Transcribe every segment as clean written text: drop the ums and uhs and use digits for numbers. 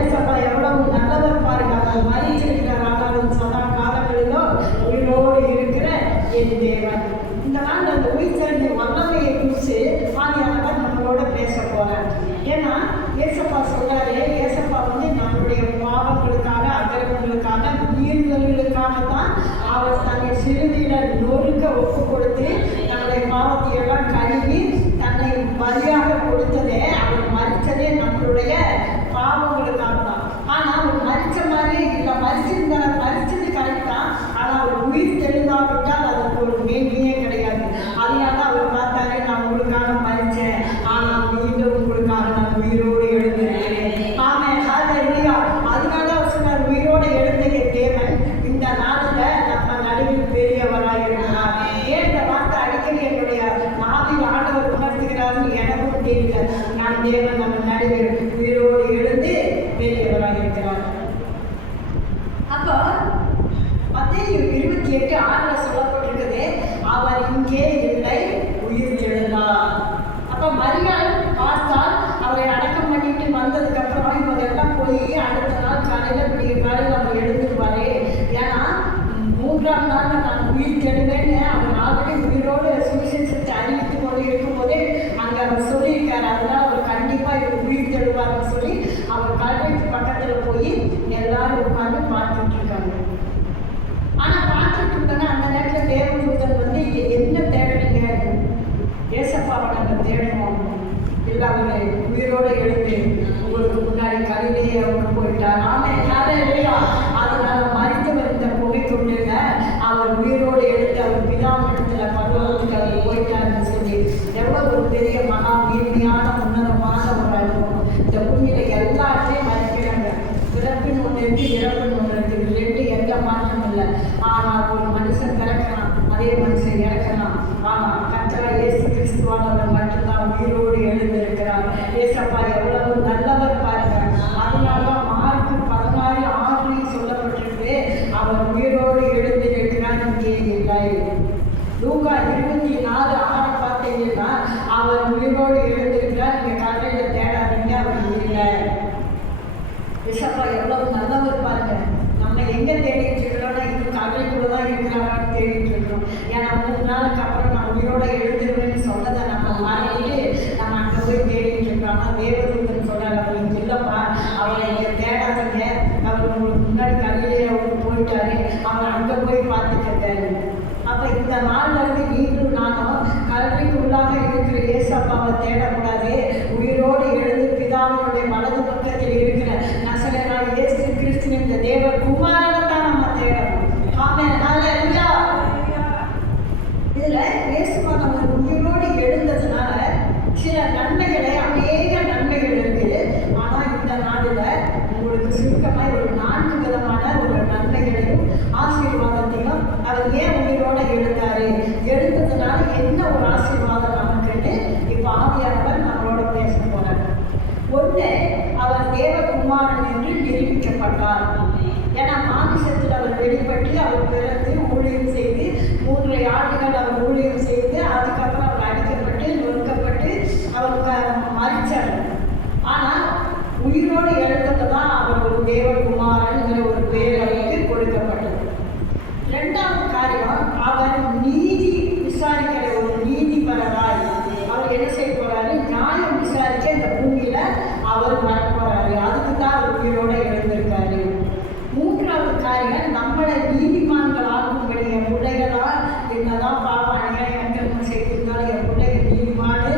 ஏசப்பா எவ்வளவு நல்லவர் பாருங்க. அவர் மறிச்சிருக்கிறார், ஆனாலும் சதா காலங்களிலும் உயிரோடு இருக்கிற என் தேவன். இந்த நாள் அந்த உயிர்த்தெழுந்த வல்லமையை குறித்து ஆவியானவர் நம்மளோட பேச போறார். ஏன்னா ஏசப்பா சொல்றாரு, ஏசப்பா நம்மளுடைய பாவங்களுக்காக, அகரங்களுக்காக, மீறுதல்களுக்காக தான் அவர் தன்னை சிறுவியில நொறுக்க ஒப்பு கொடுத்து நம்முடைய பாவத்தை எல்லாம் கழுவி தன்னை பலியாக கொடுத்ததே, அவர் மறித்ததே நம்மளுடைய பாவங்களுக்காக தான். ஆனால் அவர் மறித்த மாதிரி இல்லை, மறிச்சது கரெக்ட் தான். ஆனால் அவர் உயிர் தெளிவாவிட்டால் அதுக்கு ஒரு மேன்மையே கிடையாது. அதனால அவர் பார்த்தாரு, நான் உங்களுக்காக மறித்தேன், ஆனால் மீண்டும் உங்களுக்காக நான் உயிரோடு எழுந்திருக்கிறேன். ஆமென், ஹல்லேலூயா. அதனால அவர் சொன்னார், உயிரோடு எழுந்த தேவன் இந்த நாளில் நம்ம நடுவில் பெரியவராக இருக்கிறார். ஏன் இந்த வார்த்தை அடிக்கடி என்னுடைய நாவில் ஆண்டவர் உணர்த்துகிறார்கள் எனக்கும் தெரியல. நான் தேவன் நம்ம நடுவில் உயிரோடு எழுந்து பெரியவராக இருக்கிறார். அப்போ மத்தேயு 28:6 சொல்லப்பட்டிருக்குது, அவர் இங்கே இல்லை, உயிர் எழுந்தார். அப்போ மரியாள் பார்த்தால் அவரை அடக்கம் பண்ணிட்டு வந்ததுக்கு அப்புறம் இவரெல்லாம் போய் அடுத்த நாள் காலையில் விடிய காலையில் அவர் எழுந்துருவாரு. ஏன்னா 3ஆம் நாள் நான் உயிர் தெழுவேன்னு அவர் ஆல்ரெடி உயிரோடு சுவிசேஷத்தை அறிவித்து கொண்டு இருக்கும்போதே அங்கே அவர் சொல்லியிருக்காரு. அதனால் அவர் கண்டிப்பாக இவர் உயிர் தெழுவார்னு சொல்லி அவர் கல்வெட்டு பக்கத்தில் போய் எல்லாரும் உட்காந்து பார்த்துட்டு இருக்காங்க. ஆனால் பார்த்துட்டு இருக்காங்க. அந்த நேரத்தில் தேவதூதன் என்ன தேடுறீங்க? ஏசப்பாவை நம்ம தேடணும். இல்லை, அவர் உயிரோடு எழுந்து உங்களுக்கு முன்னாடி கலிலேயே அவங்க போயிட்டார். ஆமாம், ஹல்லேலூயா. அதனால மறித்தவர் இந்த புகை கொண்டுங்க, அவர் உயிரோடு எழுந்து அவர் பிதாவிடத்தில் பரலோகத்துக்கு அவர் போயிட்டாருன்னு சொல்லி எவ்வளோ ஒரு பெரிய மகா மேன்மையான உன்னதமான ஒரு அனுபவம். இந்த பூமியில் எல்லாத்தையும் மறிக்கிறாங்க. பிறப்பின் ஒன்று இருக்கு, இறப்பின் ஒன்று இருக்குது. ரெண்டு எந்த மாற்றம் இல்லை. ஆனால் ஒரு மனுஷன் பிறக்கலாம், அதே மனுஷன் இறக்கலாம். ஆனால் கர்த்தராகிய இயேசு கிறிஸ்துவானவர் மட்டும்தான் உயிரோடு எழுந்திருக்கிறார். ஏசப்பா எவ்வளவு நல்லவர் பாருங்க. அதனால மார்க் 16:6 சொல்லப்பட்டிருக்கு, அவர் உயிரோடு எழுந்திருக்கிறார், இங்கே இல்லை. லூக்கா 24:6 பார்த்தீங்கன்னா அவர் உயிரோடு எழுந்திருக்கிறார், நீங்க கடையில் தேடாதீங்க, அவர் இல்லை. ஏசப்பா எவ்வளவு நல்லவர் பாருங்க. நம்ம எங்கே தேடிட்டு இருக்கிறோம்னா இது கடைக்குள்ள தான் இருக்கிறாங்கன்னு தேடிட்டு இருக்கிறோம். ஏன்னா 3 நாளுக்கு அப்புறம் நான் உயிரோட எழுந்துருவேன்னு சொன்னதை நம்ம மாறிட்டு நம்ம அங்கே போய் தேடிட்டு இருக்கோம். ஆனால் தேவதூதன் சொல்றாரு, அவர் இங்கே இல்லைப்பா, அவரை இங்கே தேடாதீங்க, அவர் உங்களுக்கு முன்னாடி கல்லிலேயே அவர் போயிட்டாரு, அவர் அங்கே போய் பார்த்துட்டு இருக்காரு. அப்போ இந்த நாளில் இருந்து நீங்களும் நானும் கல்விக்குள்ளாக இருக்கிற ஏசப்பாவை தேடக்கூடாது. உயிரோடு எழுந்து பிதாவினுடைய வலது பக்கத்தில் இருக்கிற நசரேயனாகிய இயேசு கிறிஸ்துவின் இந்த தேவ குமாரனை தான் நம்ம தேடணும். ஆமென், ஹல்லேலூயா. இதில் இயேசுவானவர் உயிரோடு எழுந்ததுனால சில நன்மைகளை, அநேக நன்மைகள் இருக்குது. ஆனால் இந்த நாளில் உங்களுக்கு சுருக்கமாக ஒரு 4 விதமான ஒரு நன்மைகளையும் ஆசீர்வாதத்தையும் அவர் ஏன் உயிரோடு எழுந்தாரு, எழுந்ததுனால என்ன ஒரு ஆசீர்வாதம் நமக்குன்னு இப்போ ஆவியானவர் நம்மளோட பேச போறார். ஒன்று, அவர் தேவகுமாரன் என்று நிரூபிக்கப்பட்டார். ஏன்னா மாமிசத்தில் அவர் வெளிப்பட்டு அவர் பிறந்து ஊழியம் செய்து 3 ஆண்டுகள் அவர் ஊழியம் செய்து அதுக்கப்புறம் அவர் அடிக்கப்பட்டு நொறுக்கப்பட்டு அவர் மறிச்சார். ஆனால் உயிரோடு எழுந்தது தான் அவர் ஒரு தேவகுமாரன்கிற ஒரு பேர் அவருக்கு கொடுக்கப்பட்டது. 2வது காரியம், அவர் நீதி விசாரிக்கிற ஒரு நீதிபரராய் அவர் என்ன செய்ய போறாரு, நியாயம் விசாரிக்க இந்த பூமியில அவர் வரப்போறாரு. அதுக்கு தான் அவர் உயிரோட எழுந்திருக்காரு. 3வது காரியம், நம்மளை நீதிமான்கள் ஆக்கும்படி என் பிள்ளைகளா என்னதான் பாப்பாங்க, எனக்கு செய்திருந்தாலும் என் பிள்ளைகள் நீதிமானு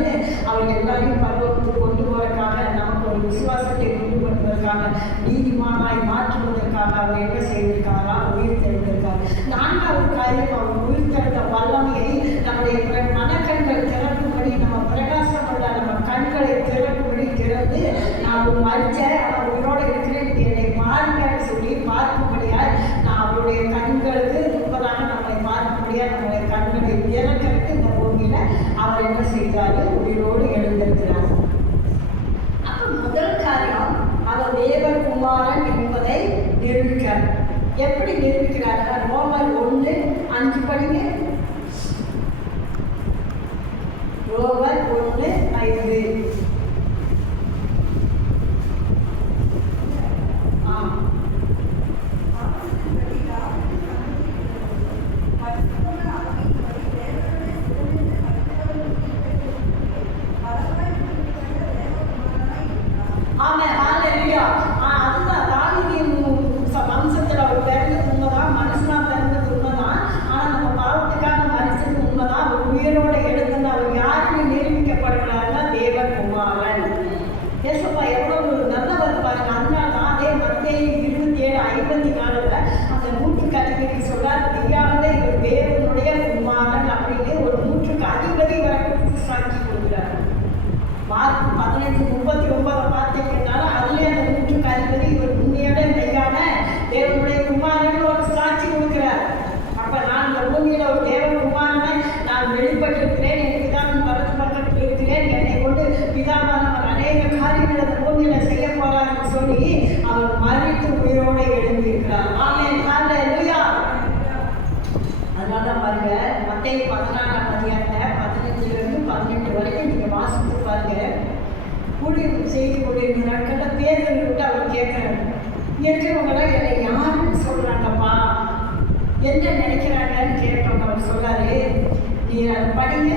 அவர் எல்லாரையும் பருவத்துக்கு கொண்டு போறதுக்காக, நமக்கு ஒரு விசுவாசத்தை கொண்டு வருவதற்காக, நீதிமானாய் மாற்றுவதற்காக அவர் என்ன செய்திருக்காரா, உயிர் தெரிந்திருக்கார். 4வது காரியம், அவர் உயிர் தெரிந்த வல்லமையை நம்முடைய மனக்கண்கள் திறக்கும்படி, நம்ம பிரகாசம் உள்ள நம்ம கண்களை திறக்கும்படி திறந்து, நான் மறிச்சேன் ஆனால் உயிரோடு இருக்கிறேன், என்னை பாருங்கன்னு சொல்லி பார்க்கும்படியால் நான் அவருடைய கண்களுக்கு முன்பதாக நம்மளை பார்க்கும்படியாக நம்முடைய கண்களை திறக்கிறது இந்த பூமியில் அவர் என்ன செய்தாரு, உயிரோடு எழுந்திருக்கிறார். அப்போ முதல் காரியம், அவர் தேவகுமாரன் என்பதை நிரூபிக்கிறார். எப்படி நிரூபிக்கிறார்? ரோமர் 1:5 படிங்க. ரோமர் 1:5. ஆமா, ஹalleluya. அதுதான் தாவீதின் வம்சத்துல அவர் பிறந்தது உண்மைதான், மனுஷனா பிறந்தது உண்மைதான். ஆனா நம்ம பாவத்துக்காக மனுஷனுக்கு உண்மைதான். அவர் உயிரோட எழுதுன அவர் யாருன்னு நிரூபிக்கப்படுகிறாருன்னா தேவகுமாரன். ஏசப்பா எவ்வளவு நல்லவர் பாருங்க. அதனால தான் அதே மத்தேயு 27:54 அந்த நூற்றுக்கு அதிபதி சொல்றார், மெய்யாகவே இவர் தேவனுடைய குமாரன் அப்படின்னு ஒரு நூற்றுக்கு அதிபதி வரைக்கும் சாட்சி கொடுக்கிறார். மார்க் 15:39 பார்த்தீங்கன்னால அதுலேயே அந்த நூற்றுக்கு அதிபதி இவர் உண்மையான மெய்யான தேவனுடைய குமாரன் ஒரு சாட்சி கொடுக்கிறார். அப்ப நான் இந்த பூமியில ஒரு தேவ குமாரனை நான் வெளிப்பட்டிருக்கிறேன், என் பிதாவின் வலது பக்கத்தில் இருக்கிறேன், என்னை கொண்டு பிதாவானவர் அநேக காரியங்களை அந்த பூமியில செய்ய போறாருன்னு சொல்லி அவர் மறித்து உயிரோடு எழுந்திருக்கிறார். ஆமென், ஹல்லேலூயா. அதனால பாருங்க, மத்தேயு 14:15 வரைக்கும் நீங்க வாசித்து பாருங்க. ஊழியம் செய்து கொண்டிருந்த நாட்களில் பேர்கள் விட்டு அவர் கேட்கிறாரு, இருக்கிறவங்களாம் என்னை யாருன்னு சொல்றாங்கப்பா, என்ன நினைக்கிறாங்கன்னு கேட்டவங்க. அவர் சொல்றாரு, நீ அதை படிங்க.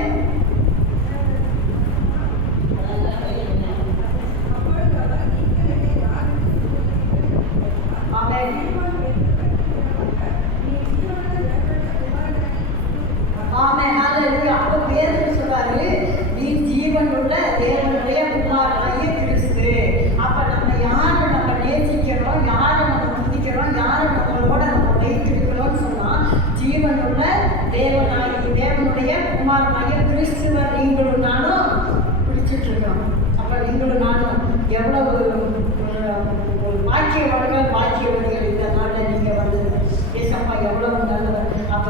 அப்ப பேர் சொல்றாரு, நீ ஜீவனுள்ள தேவனுடைய குமாரனாகிய கிறிஸ்து. அப்ப நம்ம யாரை நம்ம நேசிக்கிறோம், யாரை நம்ம துதிக்கிறோம், யாரை நம்மளோட நம்ம வைத்திருக்கிறோம்னு சொன்னா ஜீவனுள்ள தேவனுடைய குமாரனாகிய கிறிஸ்துவ நீங்களும் நானும் பிடிச்சிட்டு இருக்கோம். அப்ப நீங்களும் நானும் எவ்வளவு ஒரு பாக்கியவதிகள் இந்த நாளில் நீங்க வந்தது. ஏசப்பா எவ்வளவு நல்லவர். அப்ப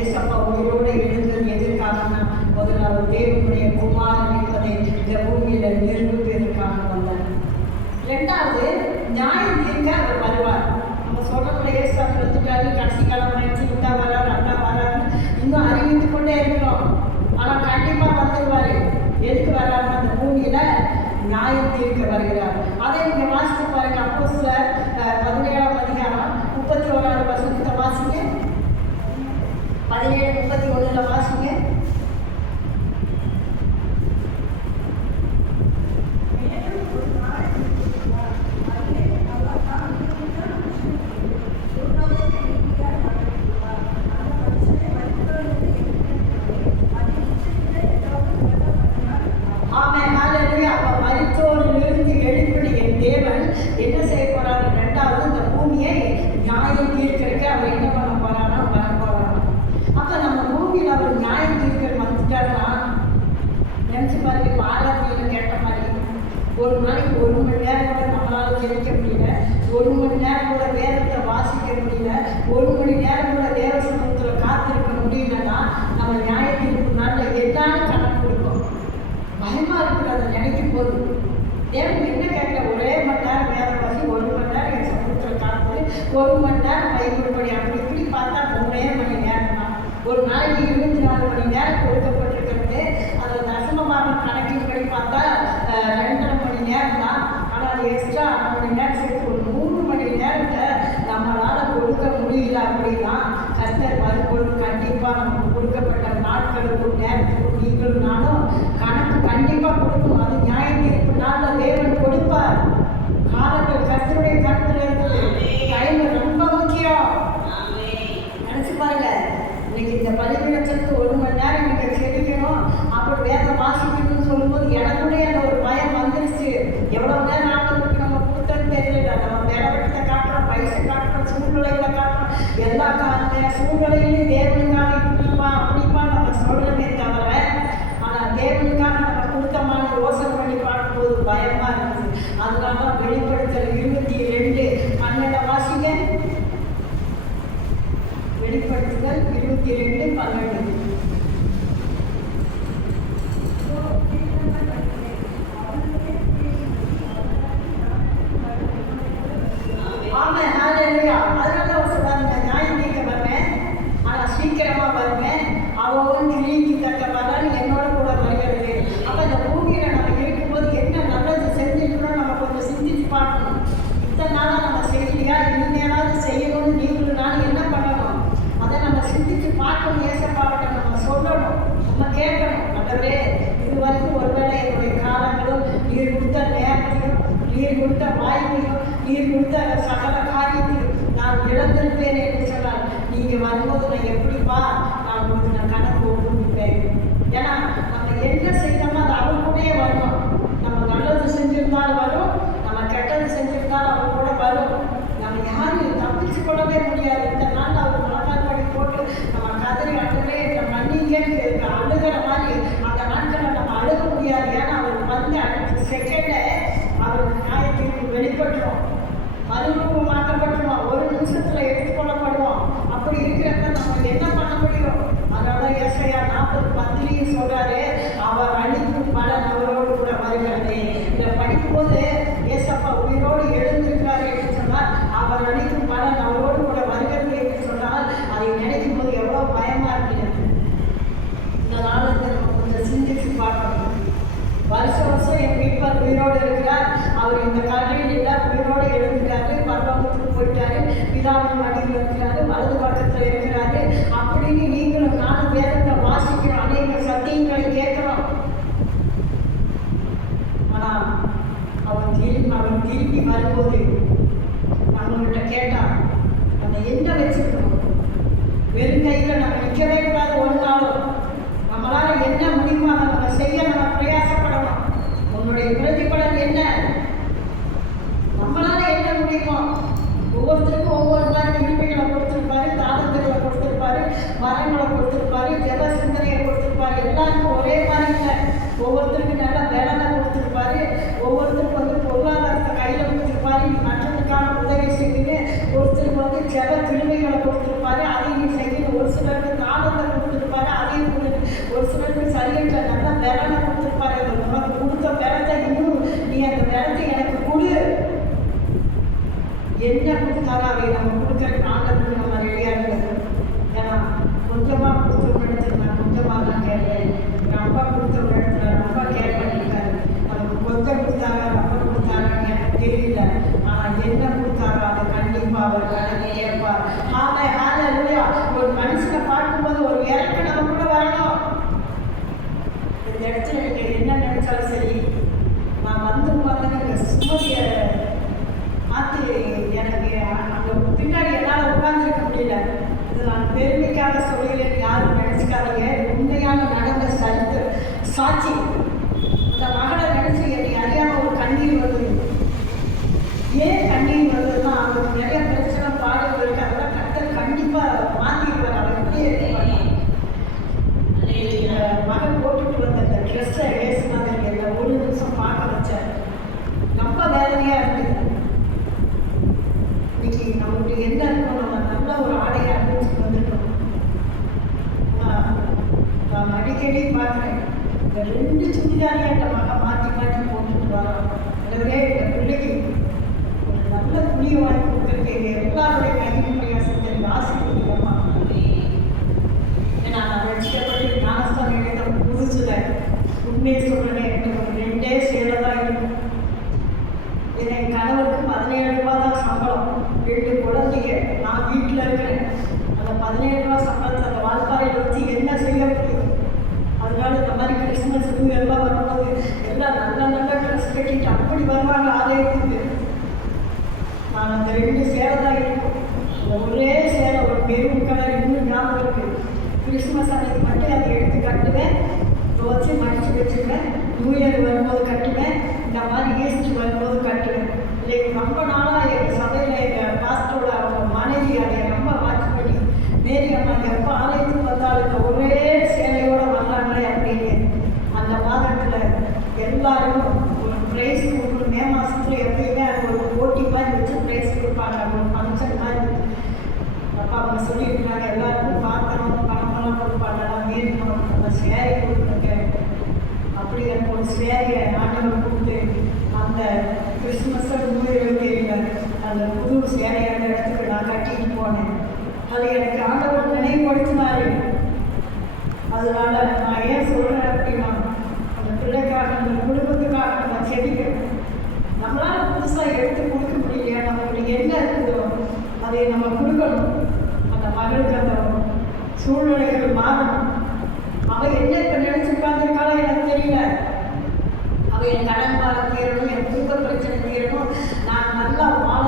ஏசப்பா உயிரோடு எழுந்தது எதற்காகனா முதல்ல அவர் தேவனுடைய குமாரன் என்பதை இந்த பூமியில நிரூபிப்பதற்காக வந்தார். இரண்டாவது, நியாயம் தீர்க்க அவர் வருவார். நம்ம சொல்றதுல ஏசப்பா வந்துட்டாரு, கடைசி காலம் ஆயிடுச்சு, இந்த வராரு அண்ணா வராருன்னு இன்னும் அறிவித்து கொண்டே இருக்கிறோம். ஆனா கண்டிப்பா வந்துருவாரு. எதுக்கு வர்றாருன்னா அந்த பூமியில நியாயம் தீர்க்க வருகிறார். அதை நீங்க வாசித்து பாருங்க. அப்போஸ்தலர் 17:31 வாசிங்க. 17:31 வாசிங்க. என்ன செய்ய போறாரு? ரெண்டாவது, இந்த பூமியை நியாயம் தீர்க்கிறதுக்கு அவர் என்ன பண்ண போறாரா? வர போறாரா? அப்ப நம்ம பூமியில அவர் நியாயம் தீர்க்கிற வந்துட்டாருன்னா நினைச்சு பாருங்க. பாரதியில கேட்ட மாதிரி ஒரு நாளைக்கு 1 மணி நேரம் கூட நம்மளால ஜெயிக்க முடியல, 1 மணி நேரம் கூட வேதத்தை வாசிக்க முடியல, 1 மணி நேரம் கூட தேவ சமூகத்துல காத்திருக்க முடியலன்னா நம்ம நியாய தீர்ப்பு நாளில் என்னன்னு கணக்கு கொடுப்போம். பயமா இருக்குது அதை நினைக்கும் போது. தேவன் என்ன கேட்கல, ஒரே மணி நேரம் வேதம் வாசி, 1 மணி நேரம் என் சமூகத்தில் காத்து, 1 மணி நேரம் பைபிள் படி. அப்படி இப்படி பார்த்தா 3 மணி நேரம் தான். ஒரு நாளைக்கு 24 மணி நேரம் கொடுக்கப்பட்டிருக்கிறது. அதை தசமமாக கணக்கின்படி பார்த்தா 2.5 மணி நேரம் தான். ஆனால் அது எக்ஸ்ட்ரா 1 மணி நேரம் சேர்த்து ஒரு 3 மணி நேரத்தை நம்மளால கொடுக்க முடியல. அப்படின்னா கர்த்தர் வரும்பொழுது கண்டிப்பாக நமக்கு கொடுக்கப்பட்ட நாட்களுக்கும் நேரத்துக்கும் நீங்களும் நானும் கணக்கு கண்டிப்பாக கொடுக்கணும். அது நியாய தீர்ப்பு நாளில் தேவன் கொடுப்பார். காலங்கள் கர்த்தருடைய கருத்துல இருக்குது. டைம் ரொம்ப முக்கியம். நினைச்சு பாருங்க, இன்னைக்கு இந்த பள்ளிக்கூடத்துக்கு 1 மணி நேரம் நீங்க செடிக்கணும், அப்புறம் வேதம் வாசிக்கணும்னு சொல்லும்போது எனக்குடைய அந்த ஒரு பயம் வந்துருச்சு. எவ்வளவு நேரம் ஆளுக்கு நம்ம கொடுத்தோன்னு தெரியல. நம்ம நிலவரத்தை காட்டுறோம், பைசை காட்டுறோம், சூழ்நிலைகளை காட்டுறோம், எல்லா சூழ்நிலையிலும் தேவனுக்காக இப்படிப்பா அப்படிப்பா நம்ம சொல்றதே தவிர, ஆனால் தேவனுக்காக நம்ம கொடுத்தமான யோசனை பண்ணி பார்க்கும்போது பயமா இருக்குது. அதனால வெளிப்படுத்தல் 22:12 வாசிங்க. வெளிப்படுத்துதல் 22:12. ஆமா, ஹல்லேலூயா. அதனால சொல்றாங்க, நியாயம் தீர்க்க வருவேன், ஆனா சீக்கிரமா வருவேன், அவன் கிளிக்கு தக்க பலன் என்னோட கூட வருகிறது. அப்ப இந்த பூமியில நம்ம இருக்கும்போது என்ன நல்லது செஞ்சிருக்கணும் நம்ம கொஞ்சம் சிந்திச்சு பார்க்கணும். இத்தனை நாளா நம்ம செய்யலையா, இனிமேலாவது செய்யணும்னு நீங்களும் நானும் என்ன பண்ணணும், அதை நம்ம சிந்திச்சு பார்க்கணும். ஏசப்பாவிட்ட நம்ம சொல்லணும், நம்ம கேட்கணும். ஆண்டவரே, இது வரைக்கும் ஒருவேளை என்னுடைய காலங்களும் நீர் கொடுத்த நேரத்தையும் நீர் நீர் கொடுத்த சகல காரியத்தில் நான் இழந்திருப்பேன் என்று சொன்னார். நீங்கள் வரும்போது நான் எப்படிப்பா நான் உங்களுக்கு நான் கணக்கு ஒப்புவிப்பேன். ஏன்னா நம்ம என்ன செய்யணுமோ அது அவர் கூடயே வரும். நம்ம நல்லது செஞ்சிருந்தாலும் வரும், நம்ம கெட்டது செஞ்சிருந்தாலும் அவர் கூட வரும். நம்ம யாரும் தப்பிச்சு கொள்ளவே முடியாது. இந்த நாள் அவர் முழங்கால் படி போட்டு நம்ம கதறி அழுகே மன்னிங்கன்னு அழுகிற மாதிரி அந்த நாட்களை நம்ம அழுக முடியாது. ஏன்னா அவர் வந்து அடுத்த செகண்டை அவர் நியாயத்திற்கு வெளிப்பட்டுரும், மறுரூபமாக்கப்பட்டுருவோம், ஒரு நிமிஷத்தில் எடுத்துக்கொள்ளப்படுவோம். அப்படி இருக்கிறப்ப நம்ம என்ன பண்ண முடியும்? அதனால எஸ்ஐயா 40:10 சொல்றாரு, அவர் அழிக்கும் பலன் அவரோடு கூட வருகிறது. இதை படிக்கும்போது ஏசப்பா உயிரோடு எழுந்திருக்கிறார் என்று சொன்னால் அவர் அழிக்கும் பலன் அவரோடு கூட வருகிறது என்று சொன்னால் அதை நினைக்கும் போது எவ்வளோ பயமா இருக்கிறது. இந்த நாளுக்கு நம்ம கொஞ்சம் சிந்திச்சு பார்க்கணும். வருஷம் என் மீட்பர் உயிரோடு இருக்கிறார். அவர் இந்த கல்வியில் உயிரோடு எழுந்துட்டாரு, பரலோகத்துக்கு போயிட்டாரு, பிதாவின் மடியில் இருக்கிறாரு, வலது பக்கத்தில் இருக்கிறாரு அப்படின்னு நீங்களும் நானும் வேதத்தை வாசிக்கிறோம், அநேக சத்தியங்களை கேட்கிறோம். ஆனால் அவன் திரும்பி வரும்போது நம்மகிட்ட கேட்டான், நம்ம என்ன வச்சுக்கணும்? வெறும் கையில் நம்ம நிற்கவே கூடாது. ஒரு நாளும் நம்மளால என்ன முடியுமோ அதை நம்ம செய்ய நம்ம பிரயாசப்படணும். உன்னுடைய பிரதிபலன் என்ன? நம்மளால என்ன முடியுமோ ஒவ்வொருத்தருக்கும் ஒவ்வொரு மாதிரி கிருமிகளை கொடுத்துருப்பாரு, தாளத்துகளை கொடுத்துருப்பாரு, மரங்களை கொடுத்துருப்பாரு, ஜெப சிந்தனையை கொடுத்துருப்பாரு. எல்லாருக்கும் ஒரே மாதிரி இல்லை. ஒவ்வொருத்தருக்கும் நல்ல வேலை கொடுத்துருப்பாரு, ஒவ்வொருத்தருக்கும் வந்து பொருளாதாரத்தை கையில் கொடுத்துருப்பாரு, மற்றதுக்கான உதவி செய்யுன்னு. ஒருத்தருக்கு வந்து ஜெப கிருமிகளை கொடுத்துருப்பாரு, அதையும் செய்யணும். ஒரு சிலருக்கு தாளத்தை கொடுத்துருப்பாரு, அதையும் ஒரு சிலருக்கு சரியற்ற நல்ல வேலை கொடுத்துருப்பாரு. உனக்கு கொடுத்த வேலத்தை இன்னும் நீ அந்த வேலத்தை எனக்கு கொடு. என்ன கொடுத்தாரோ அதை நம்ம கொடுக்குறதுக்கு ஆண்டத்துக்கு நம்ம ரெடியாக இருக்கிறது. ஏன்னா கொஞ்சமாக கொடுத்த ஒரு இடத்துல நான் கொஞ்சமாக தான் கேட்பேன், ரொம்ப கொடுத்த ஒரு இடத்துல ரொம்ப கேட்பேன். நமக்கு கொஞ்சம் கொடுத்தாரா ரொம்ப கொடுத்தாரான்னு எனக்கு தெரியல. ஆனால் என்ன கொடுத்தாரோ அதை கண்டிப்பாக அவர் கடனை ஏற்பார். ஹல்லேலூயா. ஒரு மனுஷனை பார்க்கும்போது ஒரு இறக்க நம்ம கூட வரணும். இந்த இடத்துல நீங்கள் என்ன நினைச்சாலும் சரி, நான் வந்து பார்த்தேன்னா சுமதியை மாற்றி எனக்கு அங்கே பின்னாடி என்னால் உட்கார்ந்துருக்க முடியல. இது நான் பெருமைக்காக சொல்லலைன்னு யாரும் நினச்சிக்காதீங்க. உண்மையான நடந்த சாட்சி. அந்த மகளை நினச்சி என்னை அறியாமல் ஒரு கண்ணீர் வருது. ஏன் கண்ணீர் வருதுன்னா அவருக்கு நிறைய பிரச்சனை பாடல் இருக்கு. அதெல்லாம் கர்த்தர் கண்டிப்பாக மாற்றிடுவார். அதை எப்படி இருக்க மகன் போட்டுட்டு வந்த அந்த ட்ரெஸ்ஸை ஏசுனாங்க. என்னை ஒரு நிமிஷம் பார்க்க வச்சேன். ரொம்ப வேதனையாக இருந்தது. இன்னைக்கு நம்மளுக்கு என்ன இருக்கும்? நம்ம நல்ல ஒரு ஆடையை அணிஞ்சுட்டு வந்துட்டோம். நான் அடிக்கடி பார்க்குறேன், இந்த 2 சுடிதாரியாட்ட மகன் மாற்றி போட்டுட்டு வரோம். எனவே இந்த பிள்ளைக்கு ஒரு நல்ல துணியை வாங்கி கொடுத்துருக்கீங்க. எல்லாருடைய கையில் பிரயாசத்தை ஆசைப்படுகிறோமா? ஏன்னா நான் ரசிக்கப்பட்டு ஞானஸ்தான இடம் புதுசுல உண்மையை சொல்கிறேன், எனக்கு ஒரு 2 சேலை தான் இருக்கும். என் கணவருக்கு 17 ரூபா தான் சம்பளம், 2 குழந்தைங்க, நான் வீட்டில் இருக்கிறேன். அந்த 17 ரூபா சம்பளத்தை அந்த வாழ்ப்பாறையில் வச்சு என்ன செய்ய முடியும்? அதனால இந்த மாதிரி கிறிஸ்மஸ் எல்லாம் வரும்போது எல்லாம் நல்ல ட்ரெஸ் கட்டிட்டு அப்படி வருவாங்க ஆலயத்துக்கு. நான் அந்த 2 சேலை தான் இருக்கும். ஒரே சேலை, ஒரு மெரூன் கலர், இன்னும் ஞாபகம் இருக்கு. கிறிஸ்மஸ் அன்னைக்கு மட்டும் அதை எடுத்து கட்டுவேன், துவச்சி மடித்து வச்சுருவேன். நியூ இயர் வரும்போது கட்டுவேன், இந்த மாதிரி ஈஸ்டர் வரும்போது கட்டுவேன். இல்லை ரொம்ப நாளாக எங்கள் சபையில் எங்கள் பாஸ்டரோட அவங்க மனைவி அதை ரொம்ப வாட்ச் பண்ணி, மேரி அம்மா எப்போ ஆலயத்துக்கு வந்தாலும் இந்த ஒரே சேலையோடு வந்தாங்களே அப்படின்னு அந்த மாதத்தில் எல்லாரும் ஒரு ப்ரைஸ் கொடுக்கணும். மே மாதத்தில் எப்பயுமே அது ஒரு போட்டி மாதிரி வச்சு ப்ரைஸ் கொடுப்பாங்க. ஒரு ஃபங்க்ஷன் மாதிரி. அப்போ அவங்க சொல்லியிருக்காங்க, எல்லாருக்கும் பாத்திரம் பணமெல்லாம் கொடுப்பாங்க, மீறணும் அந்த சேரை கொடுத்துருங்க. அப்படி எனக்கு ஒரு சேரையை ஆண்டவர் கொடுத்து அந்த கிறிஸ்துமஸை 2007 அந்த புது சேலையை அந்த இடத்துக்கு நான் கட்டிட்டு போனேன். அது எனக்கு ஆண்டவர் நினைவுபடுத்தினாரு. அதனால நான் ஏன் சொல்கிறேன் அப்படின்னா, அந்த பிள்ளைக்காக அந்த குடும்பத்துக்காக நம்ம செடிக்கணும். நம்மளால் புதுசாக எடுத்து கொடுக்க முடியலையா? நம்மளுக்கு என்ன இருக்குதோ அதை நம்ம கொடுக்கணும். அந்த மகளுக்கு அந்த சூழ்நிலைகள் மாறணும். அவள் என்ன இப்போ நினச்சி உட்காந்துருக்காளோ எனக்கு தெரியல. அவள் என் கடன் பாரம் தீரணும், என் தூக்க பிரச்சனை தீரணும், நான் நல்லா வாழ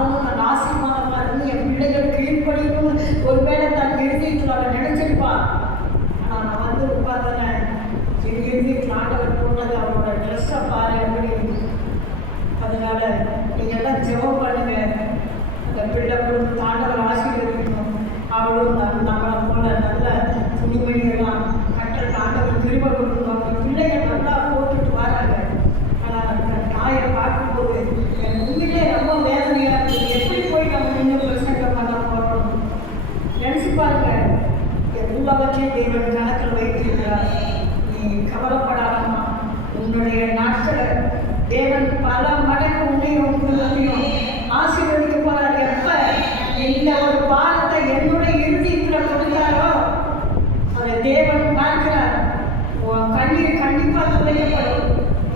நீங்கள் எல்லாம் ஜெபம் பண்ணுங்க. அந்த பிள்ளை குடும்பம் தாண்டவர் ஆசீர்வதிக்கணும். அவளும் நம்மளை போல நல்ல துணிமணியெல்லாம் கட்டுறதுக்கு ஆண்டவர் திரும்ப கொடுக்கணும். அவங்க பிள்ளைகள் நல்லா போட்டுட்டு வராங்க. ஆனால் அந்த தாயை பார்க்கும்போது எனக்கு உண்மையிலே ரொம்ப வேதனையாக இருக்குது. எப்படி போய் நம்ம இன்னும் பிரசங்கம் பண்ண போகிறோம் நினச்சி பாருங்க. எல்லாவற்றையும் தேவன் கணக்கில் வைத்திருக்கிறார். நீ கவலைப்படாதம்மா. உன்னுடைய நாட்களை தேவன் பல மடங்கு உன்னையும் உங்களுடையும் ஆசீர்வதிக்க போறார். எப்ப இந்த ஒரு பாலத்தை என்னுடைய இறுதியில் கொடுத்தாரோ அதை தேவன் பார்க்கிறார். உன் கண்ணீர் கண்டிப்பாக துளைக்கப்படும்.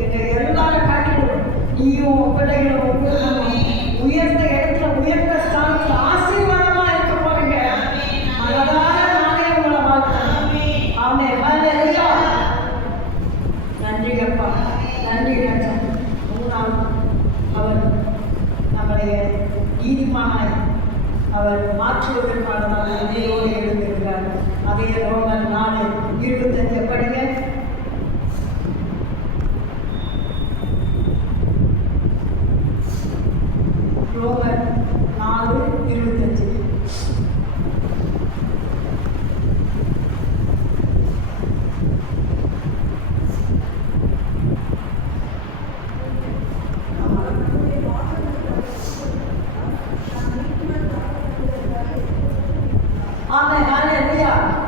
என்னை எல்லாரும் காட்டிடும். நீயும் பிள்ளைகளும் உங்களுக்கு உயர்ந்த இடத்துல உயர்ந்த ஸ்தானத்தில் ஆசீர்வாதமா இருக்க போறீங்க. அதனால நானே உங்களை வாழ்க்கிறேன். ஆமே. நன்றி அப்பா, நன்றி ராஜா. மூணாவது, அவர் நம்முடைய நீதிமானாய் அவர் மாற்றுவதற்கான இதையோடு எழுந்திருக்கிறார். அதே ரோமர் 4:25 படிங்க. ரோமர் 4:25.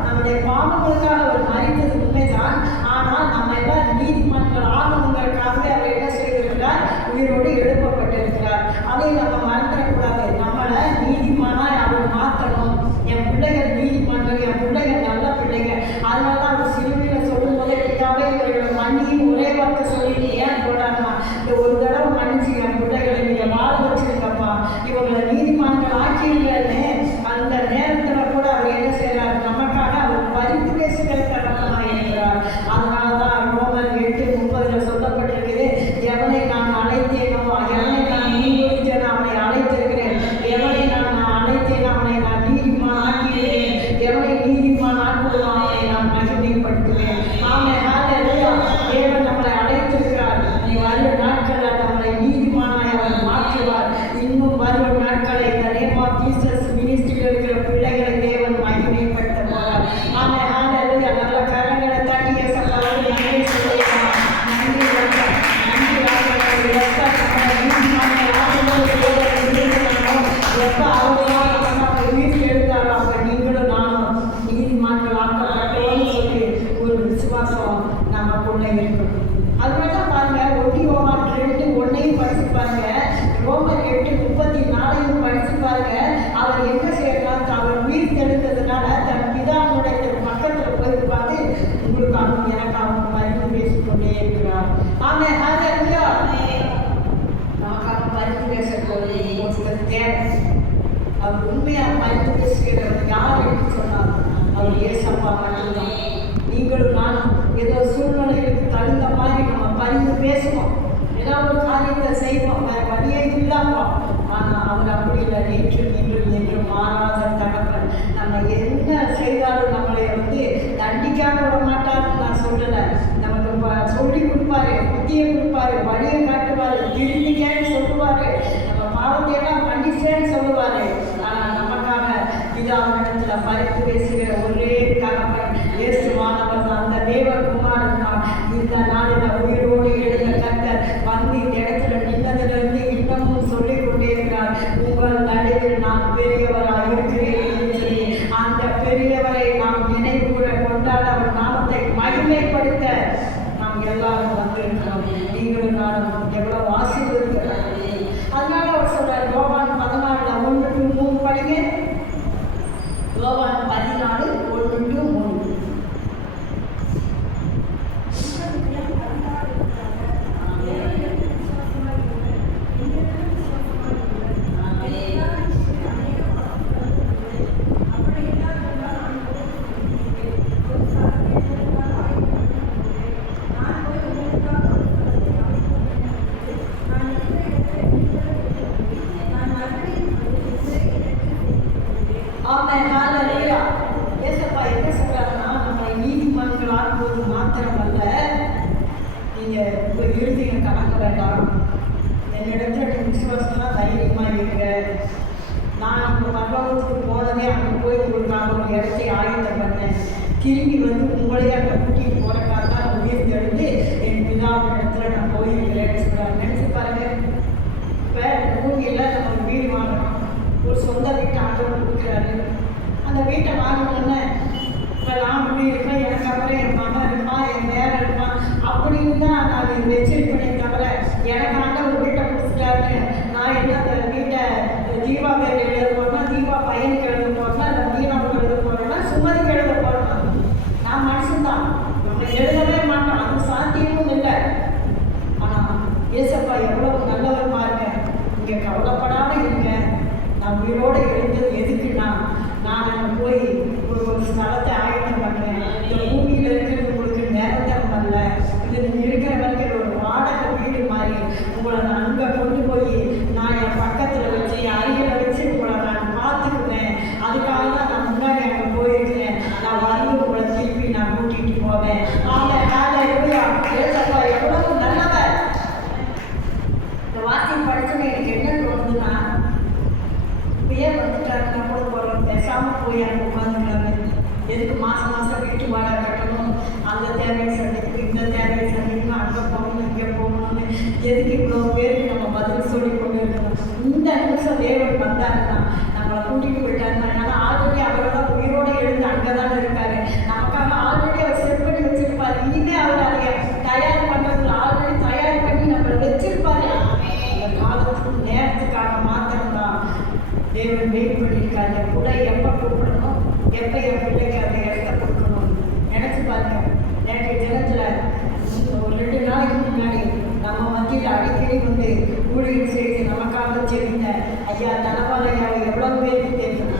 நம்முடைய பாவங்களுக்காக அவர் மறித்தது உண்மைதான். ஆனால் நம்ம எல்லாம் நீதிமன்றம் ஆகணுங்கிறதுக்காக அவர் என்ன செய்திருக்கிறார்? உயிரோடு எழுப்பப்பட்டிருக்கிறார். அதை நம்ம மறந்துடக்கூடாது. நம்மளை நீதிமானாய் அவர் மாற்றணும். என் பிள்ளைகள் நீதிமன்றம், என் பிள்ளைகள் நல்ல பிள்ளைங்க. அதனால தான் அவர் சிலுவையில் சொல்லும் போதே பிதாவே இவர்களை மன்னியும் ஒரே வார்த்தை சொல்லிட்டு ஏன் போடாமா, இந்த ஒரு தடவை மன்னிச்சு என் பிள்ளைகளை நீங்கள் வாழ வச்சிருக்கப்பா, இவங்களை நீதிமன்றம் ஆக்கிடுங்கன்னு அந்த நேரத்தில் கூட அவர் என்ன செய்கிறார்? நமக்காக அவர் பரிந்து பேசுகிற தரமாக இருக்கிறார். அதனால தான் ரோமர் 8:30 சொல்லப்பட்டிருக்குது, எவனை நான் அழைத்தேனோ, எவனை நான் நீதிபதிச்சேன் அவனை அழைத்திருக்கிறேன், எவனை நான் அழைத்தேன் அவனை நான் நீதிமான் ஆக்கியிருக்கிறேன், எவனை நீதிமான் ஆக்குவதோ அவனை நான் மகிமைப்படுத்துவேன். ஆமே. தேவன் நம்மளை அழைத்திருக்கிறார். நீ வரும் நாட்களில் நம்மளை நீதிமானாய் அவர் மாற்றுவார். இன்னும் வரும் நாட்களை இந்த நேம் ஆஃப் ஜீசஸ் மினிஸ்ட்ரியில் இருக்கிற பிள்ளைகளை தேவன் மகிமைப்படுத்த போறார். ஆமே. நல்ல கரங்களை தட்டி நன்றி சொல்லுவாங்க. நன்றி எப்போ அவங்க வீட்டில் எடுத்தாரோ அவங்க நீங்களும் நானும் நீதிமான்கள் ஆக்கப்பட்டோன்னு சொல்லி ஒரு விசுவாசம் நமக்குள்ளே இருக்கும். அதனால தான் பாருங்க, 1 யோவான் 2:1 படிச்சு பாருங்க, ரோமர் 8:34 படிச்சு பாருங்க. அவர் என்ன செய்யறாரு? அவர் உயிர் தெழுந்ததுனால தன் பிதாவுடைய பக்கத்தில் போய் பார்த்து உங்களுக்காகவும் எனக்காகவும் பரிந்து பேசிக்கொண்டே இருக்கிறார். ஆமே. நமக்காக பரிந்து பேசக்கூடிய தேவை. அவர் உண்மையாக பரிந்து பேசுகிறவர் யார் என்று சொன்னார்? அவர் ஏசப்பா மட்டும்தான். நீங்களும் நானும் ஏதோ சூழ்நிலைகளுக்கு தகுந்த மாதிரி நம்ம பரிந்து பேசுவோம், ஏதாவது ஒரு காரியத்தை செய்வோம், வேற வழியே இல்லாமல். ஆனால் அவர் அப்படி இல்லை. நேற்று இன்றும் என்றும் மாறாத தகவல். நம்ம என்ன செய்தாலும் நம்மளை தண்டிக்காம விட மாட்டார்னு நான் சொல்லலை. நமக்கு சொல்லி கொடுப்பாரு, புத்தியை கொடுப்பாரு, வழியை காட்டுவார், திருந்திக்கேன்னு சொல்லுவார், நம்ம பாவத்தையெல்லாம் மன்னிச்சேன்னு சொல்லுவார். ஆனால் நமக்காக பிதாவிடத்தில் பரிந்து பேசுகிற ஒரே தகவல் இயேசுவானவர் தான். அந்த தேவகுமாரன் தான். இந்த நாளில் உயிரோடு எழுந்த கர்த்தர் வந்து இந்த இடத்துல நின்னதிலிருந்து இன்னமும் சொல்லிக் கொண்டே இருக்கிறார். உங்கள் நடுவில் நான் பெரியவராக இருக்கிறேன் என்று சொல்லி அந்த பெரியவரை நாம் நினைவு கூட கொண்டாட அவர் நாமத்தை மகிமைப்படுத்த நாம் எல்லாரும் வந்திருக்கிறோம். நீங்களும் நானும் எவ்வளவு ஆசீர்வதிக்கிறார். அதனால அவர் சொல்றார், யோவான் 14:1-3 படிங்க. யோவான் 14:1-3. ஆமென். ஹல்லேலூயா. திரும்பி வந்து உங்களையே அங்கே கூட்டிகிட்டு போகிறக்காக தான் உயிர் தெழுந்து என் பிதாவிடத்தில் நான் போயிருக்கிறேன்னு சொல்கிறார். நினச்சி பாருங்க, இப்போ பூமியில் நம்ம ஒரு வீடு வாங்குறோம், ஒரு சொந்த வீட்டை ஆண்டவர் கொடுக்குறாரு. அந்த வீட்டை வாங்கினோன்னே இப்போ நான் இப்படி இருப்பேன், எனக்கு அப்புறம் என் மகன் இருப்பான், என் பேரன் இருப்பான் அப்படின்னு தான் நான் வச்சிருப்பேனே தவிர எனக்கு ஆண்டவர் வீட்டை கொடுத்துட்டாருன்னு நான் என்ன அந்த வீட்டை தீபா பேர் எழுத போறேன்னா, தீபா பையனுக்கு எழுத போறேன்னா, இல்லை மீனாவுக்கு எழுத போறேன்னா, சுமதிக்கு எழுத போறேன்னா, நான் மனுஷன்தான், நம்ம எழுதவே மாட்டோம், அது சாத்தியமும் இல்லை. ஆனால் ஏசப்பா எவ்வளவு நல்லவர் பாருங்க. இங்கே கவலைப்படாம இருங்க, நான் உயிரோடு எழுந்தது எதுக்குன்னா, நான் அங்கே போய் ஒரு ஸ்தலத்தை ஆயத்தம் பண்ணுறேன். இந்த பூமியில் இருக்கிறது உங்களுக்கு நிரந்தரம் அல்ல, இது நீங்கள் இருக்கிற வரைக்கும் ஒரு வாடகை வீடு மாதிரி உங்களை நான் அங்கே கொண்டு போய் நான் என் பக்கத்தில் வச்சு அருகில் வச்சு உங்களை நான் பார்த்துக்குவேன். அதுக்காக தான் நான் முன்னாடி அங்கே போயிருக்கிறேன். நான் வந்து உங்களை திருப்பி நான் கூட்டிகிட்டு போவேன். ஏசப்பா எவ்வளவு நல்லவர். இந்த வார்த்தையை படித்தோன்னே எனக்கு என்ன தோணுதுன்னா, இப்பயே வந்துட்டாருன்னா கூட போகிறோம், பேசாமல் போய் அங்கே உட்காந்துக்கலாமே. எதுக்கு மாதம் மாதம் வீட்டு வாடகை கட்டணும், அந்த தேவையை சந்திக்கணும், இந்த தேவையை சந்திக்கணும், அங்கே போகணும், இங்கே போகணும்னு எதுக்கு இவ்வளோ பேருக்கு நம்ம பதில் சொல்லி கொண்டு இருக்கணும். இந்த நிமிஷம் தேவன் வந்தாருன்னா, நம்மளை கூட்டிகிட்டு போயிட்டாருன்னா, ஏன்னா ஆல்ரெடி அவரோட உயிரோடு எழுந்து அங்கே தான் இருக்காரு. நமக்காக ஆல்ரெடி அவர் செட் பண்ணி வச்சிருப்பாரு. இனிமே அவர் அதை தயார் பண்ணுறதுல ஆல்ரெடி தயார் பண்ணி நம்மளை வச்சிருப்பாரு. அந்த காலத்துக்கும் நேரத்துக்காக மாத்திரம்தான் தேவன் வெயிட் பண்ணியிருக்காரு. கூட எப்போ கூப்பிடணும், எப்போ என் பிள்ளைக்கு அந்த இடத்த கொடுக்கணும். நினச்சி பாருங்க, நேற்று தினத்தில் ஒரு 2 நாளைக்கு முன்னாடி நம்ம மத்தியில் அடிக்கடி வந்து ஊழியர் செய்து நமக்காக செவித்த ஐயா தனபாலையாவை எவ்வளோ பேருக்கு தெரியும்.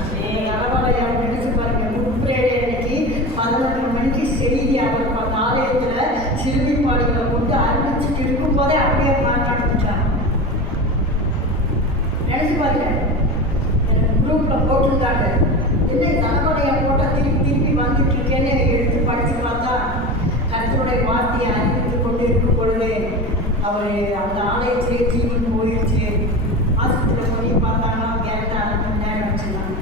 தனபாலையாவை நினச்சி பாருங்க, முப்பரேடை அன்னைக்கு 11 மணிக்கு செய்தி அவர் ஆலயத்தில் சிறுமிப்பாடுகளை கொண்டு அறிவிச்சுட்டு இருக்கும்போதே அப்படியே மாட்டாட்டாங்க. நினச்சி பாருங்க, குரூப்பில் போட்டிருந்தாங்க, என்ன தனபாலையா போட்டால் திருப்பி வந்துட்டு இருக்கேன்னு எடுத்து படித்து பார்த்தா, கர்த்தருடைய வார்த்தையை அறிவித்து கொண்டு இருக்கும் பொழுது அவர் அந்த ஆலயத்திலே ஜீவன் போயிடுச்சு. ஆஸ்பத்திரியில் போய் பார்த்தாங்கன்னா கேட்ட 1/2 மணி நேரம் வச்சுருந்தாங்க.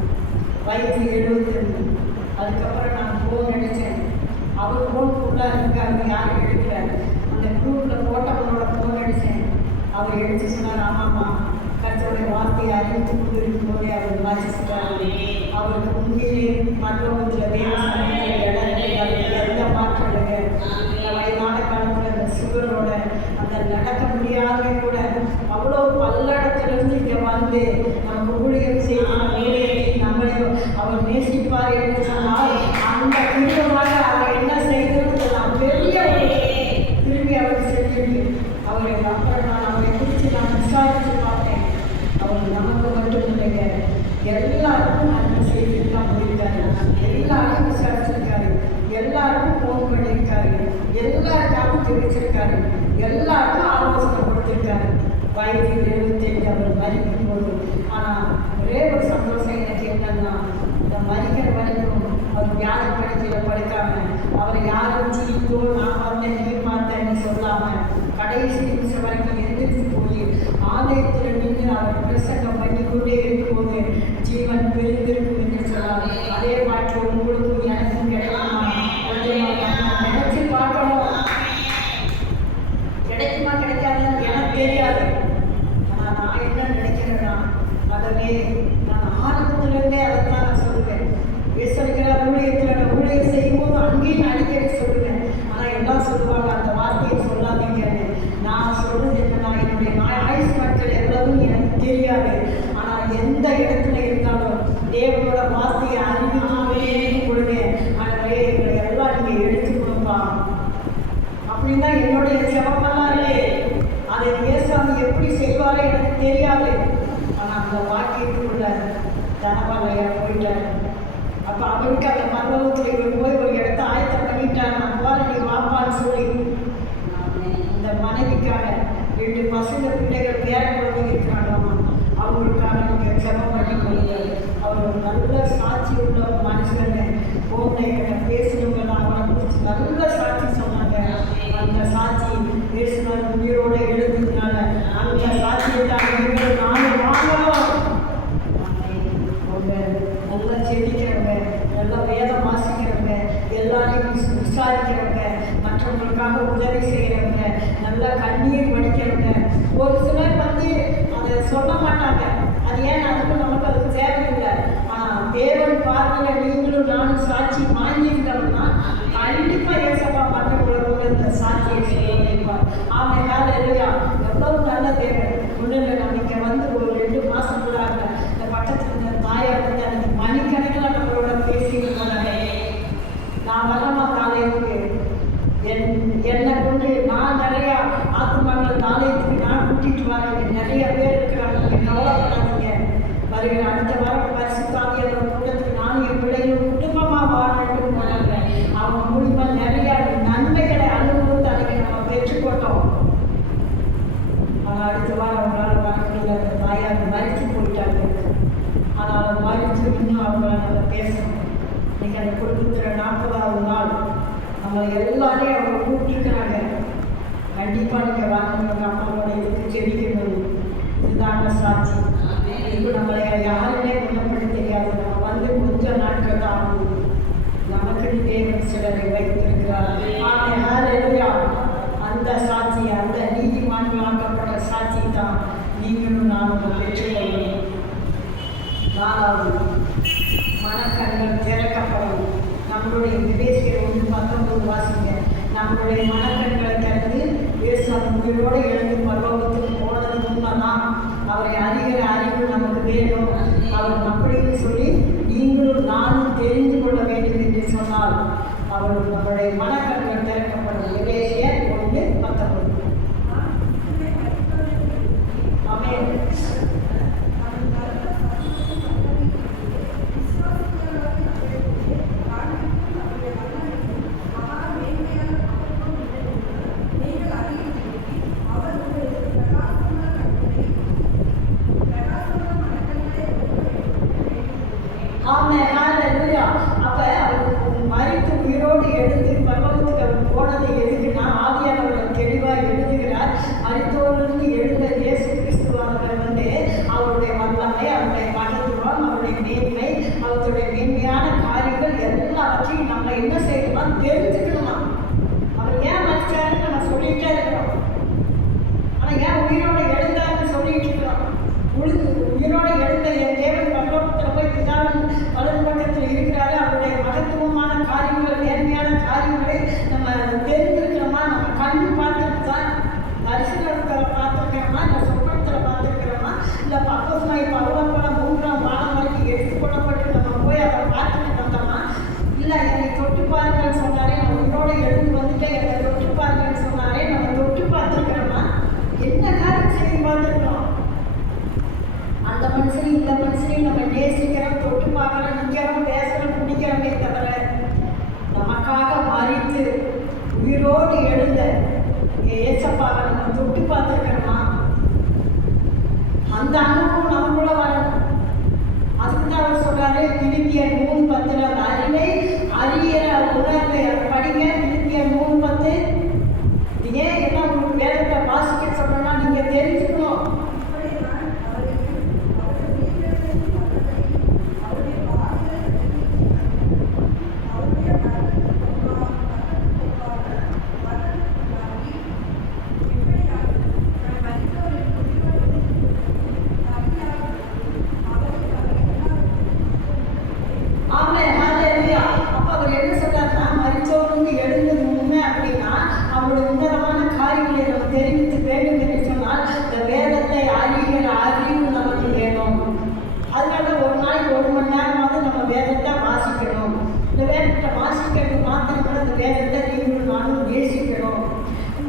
வயசு 72. அதுக்கப்புறம் நான் ஃபோன் அடித்தேன். அவர் ஃபோன் ஃபுல்லாக இருக்காரு, யாரும் எடுக்கிறார். அந்த குரூப்பில் போட்டவங்களோட ஃபோன் அடித்தேன். அவர் எடுத்து சொன்னார், ஆமாம்மா கர்த்தருடைய வார்த்தையை அறிவித்து கொண்டு இருக்கும்போதே அவர் வாசிச்சிட்டாரு. அவருக்கு உண்மையிலே மற்றவங்களில் எந்த மாற்றம் இல்லைங்க. இந்த வயதான காலத்தில் அந்த சுகரோட அந்த நடக்க முடியாத கூட அவ்வளோ பல்லடத்திலிருந்து இங்கே வந்து நமக்கு ஊழியம் செய்யணும், நம்மளையும் அவர் நேசிப்பார் என்று சொன்னால் அந்த குடும்பமாக அவர் என்ன செய்தது நான் பெரிய திரும்பி அவர் செஞ்சு அவரை அப்புறம் நான் அவரை குறித்து நான் விசாரித்து பார்த்தேன். அவர் நமக்கு மட்டும் இல்லைங்க, எல்லாருக்கும் நன்மை செய்துட்டு தான் போயிருக்காரு. எல்லாரும் விசாரிச்சிருக்காரு, எல்லாருக்கும் ஃபோன் பண்ணியிருக்காரு, எல்லாருக்காகவும் தெரிவிச்சிருக்காரு, எல்லாருக்கும் ஆலோசனை கொடுத்துருக்காரு. வயது 75 அவர் மறிக்கும் போது. ஆனால் ஒரே ஒரு சந்தோஷம் எனக்கு என்னன்னா, இந்த மறிக்கிற வரைக்கும் அவர் வியாதி படுக்கையில் படுக்காம, அவரை யாரும் சீட்டோ நான் பார்த்தேன் நீ பார்த்தேன்னு சொல்லாமல் கடைசி நிமிஷம் வரைக்கும் எந்திரிச்சு போய் ஆலயத்தில் நின்று அவர் பிரசங்கம் பண்ணி கொண்டே இருக்கும்போது ஜீவன் பெருந்திருக்கும் என்று சொன்னார். அதே மாற்று உங்களுக்கும் எனக்கும் கிடைக்குமா? நினைச்சு பார்க்கணும். கிடைக்குமா கிடைக்காதுன்னு எனக்கு தெரியாது. ஆனால் நான் என்ன நினைக்கிறேன்னா, அதவே நான் ஆரம்பத்திலிருந்தே அதை தான் நான் சொல்லுவேன். பேசுகிறார் ஊழியத்தில் நான் ஊழியர் செய்யும்போது அங்கேயும் நான் அடிக்கடி சொல்லுவேன். ஆனால் எல்லாம் சொல்லுவாங்க, அந்த வார்த்தையை சொல்லாதீங்கன்னு. நான் சொல்றது என்னன்னா, என்னுடைய ஆயுஷ் நாட்கள் எவ்வளவும் எனக்கு தெரியாது. ஆனால் எந்த இடத்துல இருந்தாலும் தேவனோட வார்த்தையை அறிவிக்கும் பொழுது அதே எங்களை எல்லாம் நீங்கள் எடுத்துக்கணும்பா அப்படின்னா என்னுடைய செவமெல்லாம் இருக்கு. அதை ஏசாமி எப்படி செய்வாரோ எனக்கு தெரியாது. ஆனால் அந்த வாக்கியத்துக்குள்ள தனபாலையா போயிட்டார். அப்போ அவருக்கு அந்த பருவத்தில் இவர் போய் ஒரு இடத்த ஆயத்தம் பண்ணிட்டார். நான் போகிற நீ வாப்பான்னு சொல்லி இந்த மனைவிக்காக 2 பசங்க பிள்ளைகள் பேர குழந்தைங்க இருக்கிறாங்களாமா, அவங்களுக்காக நீங்கள் ஜெபம் பண்ணி கொடுங்க. அவர் ஒரு நல்ல சாட்சி உள்ள மனுஷன்னு ஃபோனை கிட்ட பேசுனவங்கலாம் அவரை குறித்து நல்ல சாட்சி சொன்னாங்க. அந்த சாட்சி பேசுனார் உயிரோடு எழுதுனால அந்த சாட்சியை தான் நானும் வாங்கணும். அவங்க நல்லா செடிக்கிறவங்க, நல்லா வேதம் வாசிக்கிறவங்க, எல்லா மாட்டாங்க. அது ஏன் நமக்கு அதுக்கு தேவையில்லை. ஆனால் தேவன் பார்வையில் நீங்களும் நானும் சாட்சி வாங்கியிருந்தோம்னா கண்டிப்பாக ஏசப்பா பார்க்கக்கூட இந்த சாட்சியை செய்ய வைப்பார். ஆமாம், ஹல்லேலூயா. எவ்வளவு நல்ல தேவன். ஒன்றும் நம்ம இங்கே வந்து ஒரு 2 மாதத்துக்குள்ளாக இந்த பக்கத்தில் இந்த தாயார் வந்து எனக்கு மணிக்கணக்கில் நம்மளோட பேசியிருந்தாங்க. நான் வரமா காலேஜுக்கு என்னை கொண்டு நான் நிறையா ஆத்மாக்களை காலேஜுக்கு நான் கூட்டிகிட்டு வரேன். நிறைய பேர் இருக்கிறாங்க, கவலைப்படாதீங்க. வருகிற அடுத்த வாரம் பரிசுத்தாவியோட கூட்டத்துக்கு நானும் என் பிள்ளைகளும் குடும்பமாக வாழணும்னு வளர்றேன். அவங்க மூலிமா நிறையா நன்மைகளை அனுபவத்தை அன்றைக்கி நம்ம பெற்றுக்கொண்டோம். ஆனால் அடுத்த வாரம் அவங்களால வர முடியல. அந்த தாயார் மறித்து போயிட்டாங்க. ஆனால் மறித்து இன்னும் அவங்களால நம்ம பேசணும். இன்னைக்கு அந்த குடும்பத்தில் 40வது நாள் நம்ம எல்லாரையும் அவங்க கூப்பிட்டுருக்கிறாங்க. கண்டிப்பாக நீங்கள் வாங்கணும், அம்மாவோட இதுக்கு செடிக்கணும். இதுதாங்க சாட்சி. இப்போ நம்மளை யாருமே குணப்படுத்த தெரியாது. நம்ம வந்து கொஞ்ச நாட்கள் தான் ஆகுது. நமக்குன்னு தேவன் சிலரை வைத்திருக்கிறார். ஹல்லேலூயா. அந்த சாட்சி, அந்த நீதிமான்களாக்கப்பட்ட சாட்சி தான் நீங்களும் நானும் பெற்றுக்கொள்ளணும். 4வது, மனக்கண்கள் திறக்கப்படும். நம்மளுடைய விவேசியர் 1:19 வாசிங்க. நம்மளுடைய மனக்கண்களை திறந்து இயேசுவின் உயிரோடு எழுந்து பரலோகத்துக்கு போனது உண்மைதான். அவரை அறிகிற அறிவு நமக்கு வேணும். அவர் அப்படின்னு சொல்லி நீங்களும் நானும் தெரிந்து கொள்ள வேண்டும் என்று சொன்னால் அவர் நம்மளுடைய மனக்கண்கள் திறக்கப்படும். விவேசியர் 1:19. ஆமென். ஆமென், ஹல்லேலூயா. அப்போ அவர் மரித்து உயிரோடு எழுந்து பரலோகத்துக்கு அவர் போனது எதுக்குன்னா, ஆவியானவர் தெளிவாக எழுதுகிறார். மரித்தோரிலிருந்து எழுந்த இயேசு கிறிஸ்துவானவர் வந்து அவருடைய வல்லமை, அவருடைய மகத்துவம், அவருடைய மேன்மை, அவருடைய மேன்மையான காரியங்கள் எல்லாவற்றையும் நம்ம என்ன செய்யணுமா தெரிஞ்சுக்கணுமா. அவர் ஏன் மரிச்சாருன்னு நம்ம சொல்லிகிட்டே இருக்கிறோம். ஆனால் ஏன் உயிரோடு எழுந்தாருன்னு சொல்லிட்டு இருக்கிறோம். உயிரோடு எழுந்த என் தேவன் பரலோகத்தில் போய் பிதாவின் வலது பக்கத்தில் இருக்கிறாரு. அவருடைய மகத்துவமான காரியங்கள், நேர்மையான காரியங்களை நம்ம தெரிஞ்சிருக்கிறோமா, நம்ம கண்ணு பார்த்துருக்கா, தரிசனத்தில் பார்த்துருக்கிறோமா, இல்லை சொப்பனத்தில் பார்த்துருக்கிறோமா, இல்லை அப்போஸ்தலனாகிய பவுல் 3ஆம் வானம் வரைக்கும் எடுத்துக்கொள்ளப்பட்டு நம்ம போய் அதை பார்த்துட்டு வந்தோமா, இல்லை என்னை தொட்டு பாருங்கன்னு சொன்னாரே, நான் உயிரோடு எழுந்து வந்துட்டு என்னை தொட்டு பாருங்கன்னு சொன்னாரே, நம்ம தொட்டு பார்த்துருக்கிறோமா, என்ன காரியம் செய்து பார்த்துருக்கிறோம். அந்த மனுஷனையும் இந்த மனுஷனையும் நம்ம நேசிக்கிறோம், தொட்டு பார்க்குறோம், நிற்கிறோம், பேசுகிறோம், பிடிக்கிறோமே தவிர நமக்காக மரித்து உயிரோடு எழுந்த ஏசப்பாவை நம்ம தொட்டு பார்த்துருக்கிறோமா. அந்த அனுபவம் நமக்குள்ள வரணும். அதுக்கு தான் அவர் சொல்கிறாரு பிலிப்பியர் 3:10 அந்த அறிவை அறிகிற உணர்வை படிங்க. பிலிப்பியர் 3:10. ஏன் என்ன உங்களுக்கு வேதத்தை வாசிக்க சொல்கிறேன்னா நீங்கள் தெரிஞ்சுக்கணும்.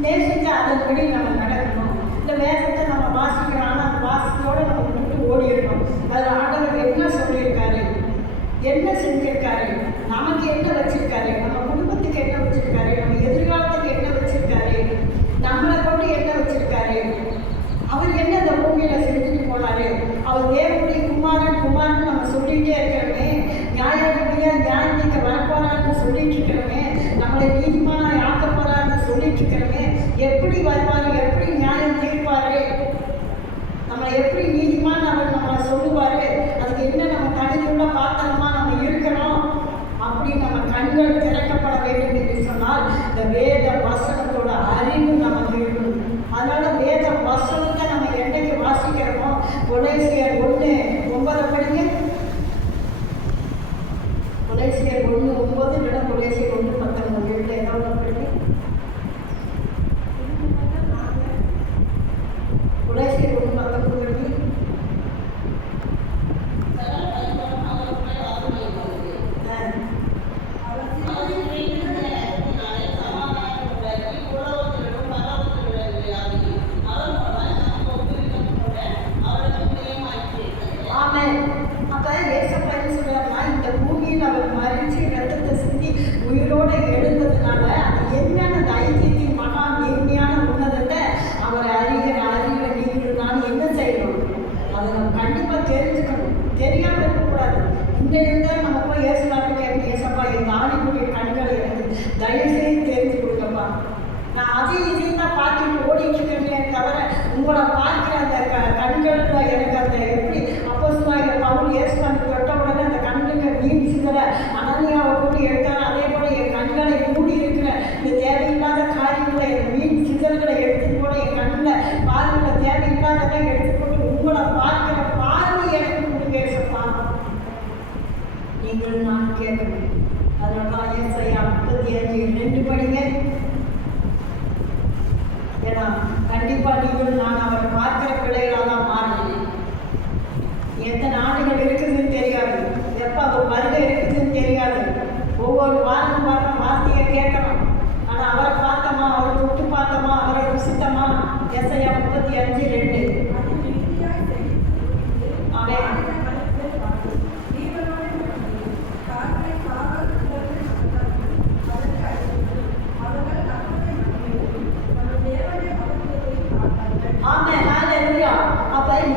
நேசித்து அதன்படி நம்ம நடக்கணும். இந்த வேதத்தை நம்ம வாசிக்கிறோம், ஆனால் அந்த வாசித்தோடு நம்ம விட்டு ஓடிடணும். அதில் ஆண்டவர் என்ன சொல்லியிருக்காரு, என்ன செஞ்சிருக்காரு, நமக்கு என்ன வச்சிருக்காரு, நம்ம குடும்பத்துக்கு என்ன வச்சிருக்காரு, நம்ம எதிர்காலத்துக்கு என்ன வச்சிருக்காரு, நம்மளை கொண்டு என்ன வச்சிருக்காரு, அவர் என்ன இந்த பூமியில் செஞ்சுட்டு போனாரு, அவர் தேவனுடைய குமாரன் நம்ம சொல்லிகிட்டே இருக்கிறோமே, நியாயத்துக்கு வரப்போறான்னு சொல்லிட்டு இருக்கிறோமே, நம்மளை நீதிமான ஆக்க போறான்னு சொல்லிட்டு இருக்கிறோமே, எப்படி வருவாரு, எப்படி நியாயம் தீர்ப்பாரு, நம்மளை எப்படி நீதிமான அவர் நம்மளை சொல்லுவாரு, அதுக்கு என்ன நம்ம தகுதியுள்ள பாத்திரமா நம்ம இருக்கிறோம் அப்படி நம்ம கண்கள் திறக்கப்பட வேண்டும் என்று சொன்னால் இந்த வேத வசனத்தோட அறிவு நமக்கு இருக்கணும். அதனால வேத வசனத்தை நம்ம என்னைக்கு வாசிக்கிறோமோ கொலைசிய 19 இல்லைன்னா கொலேசியர் 1:19 இதில் ஏதாவது படிங்க. கொலேசியர் 1:19 படிங்க. அப்ப ஏசப்பா என்ன சொல்றாருன்னா, இந்த பூமியில் அவர் மறிச்சு ரத்தத்தை சிந்தி உயிரோட எழுந்ததுனால அது என்னென்ன தைரியத்தின் மகா நேர்மையான உன்னதத்தை அவரை அறிகிற நீங்கள் நான் என்ன செய்யணும், அதை நம்ம கண்டிப்பாக தெரிஞ்சுக்கணும், தெரியாமல் இருக்கக்கூடாது. இந்த இருந்தால் நம்ம போய் ஏசுனாட்டு கேட்க, ஏசப்பா என் ஆணிக்குரிய கண்களை எனக்கு தயவுசெய்து தெரிஞ்சு கொடுக்கப்பா. நான் அதையும் இதையும் தான் பார்த்துட்டு ஓடிட்டு இருக்கேன் தவிர உங்களை பார்க்குற அந்த கண்களில் எனக்கு அந்த எப்படி பவுல் ஏசுவாங்க தொட்ட உடனே அந்த கண்ணுக்கு நீர் சிந்தலை அனனியாவை கூட்டி எடுத்தாரு. அதே போல என் கண்களை மூடி இருக்கிற இந்த தேவையில்லாத காரியங்களை என் மீன் சிந்தல்களை எடுத்துட்டு போல என் கண்ணில் பார்வையில தேவையில்லாதெல்லாம் எடுத்துக்கொண்டு உங்களை பார்க்கிற பார்வை எனக்கு கொடுங்க ஏசப்பா. நீங்கள் நான் கேட்கணும். அதனால ஏசாயா 35:2 படிங்க. ஏன்னா கண்டிப்பா நீங்கள் நான் அவரை பார்க்கிற பிள்ளைகளாக தான் மாறணும். எத்தனை ஆண்டுகள் இருக்குதுன்னு தெரியாது, எப்போ அவர் வருகை இருக்குதுன்னு தெரியாது. ஒவ்வொரு வாரம் வார்த்தையை கேட்கணும். ஆனால் அவரை பார்த்தோமா, அவரை தொட்டு பார்த்தோமா, அவரை ருசித்தமா. ஏசாயா 35:2.